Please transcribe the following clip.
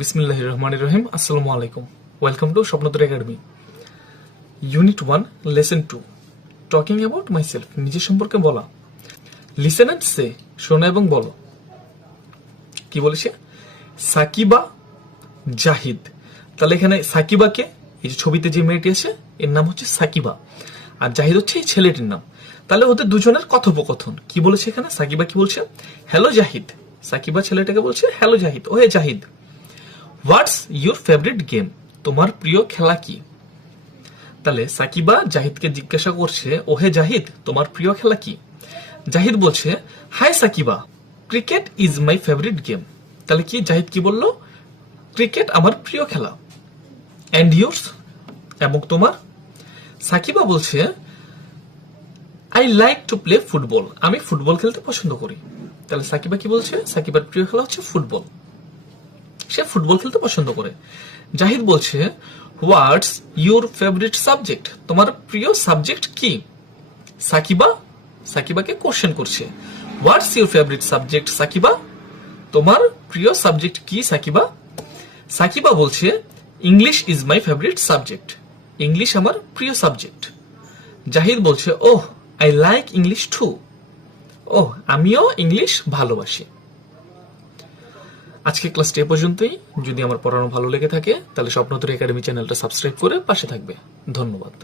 বিসমিল্লাহির রহমানির রহিম। আসসালামু আলাইকুম। Welcome to Swapnotor academy. Unit 1 lesson 2 talking about myself, নিজের সম্পর্কে বলা। লিসেন এন্ড সে, শোনো এবং বলো। কি বলেছে? সাকিবা জাহিদ। তাহলে এখানে সাকিবাকে, এই যে ছবিতে যে মেয়েটি আছে এর নাম হচ্ছে সাকিবা, আর জাহিদ হচ্ছে এই ছেলেটির নাম। তাহলে ওদের দুজনের কথোপকথন কি বলেছে এখানে? সাকিবা কি বলছে? হ্যালো জাহিদ। সাকিবা ছেলেটাকে বলছে হ্যালো জাহিদ, ওহে জাহিদ, হোয়াটস ইউর ফেভারিট গেম, তোমার প্রিয় খেলা কি? তাহলে সাকিবা জাহিদকে জিজ্ঞাসা করছে, ওহে জাহিদ, তোমার প্রিয় খেলা কি? জাহিদ বলছে, hi Sakiba, cricket is my favourite game. তাহলে কি জাহিদ কি বলল? ক্রিকেট আমার প্রিয় খেলা। এন্ড ইয়োর্স, এবং তোমার? সাকিবা বলছে, I like to play football, আমি ফুটবল খেলতে পছন্দ করি। তাহলে সাকিবা কি বলছে? সাকিবার প্রিয় খেলা হচ্ছে ফুটবল, সে ফুটবল খেলতে পছন্দ করে। জাহিদ বলছে, হোয়াটস ইউর ফেভারিট সাবজেক্ট, তোমার প্রিয় সাবজেক্ট কি? সাকিবাকে কোশ্চেন করছে, what's your favourite subject Sakiba, তোমার প্রিয় সাবজেক্ট কি সাকিবা? সাকিবা বলছে, English is my favourite subject, English আমার প্রিয় সাবজেক্ট। জাহিদ বলছে, oh I like English too, oh আমিও ইংলিশ ভালোবাসি। আজকে ক্লাসটি এ পর্যন্তই। যদি আমার পড়ানো ভালো লেগে থাকে তাহলে স্বপ্নতরী একাডেমি চ্যানেলটা সাবস্ক্রাইব করে পাশে থাকবে। ধন্যবাদ।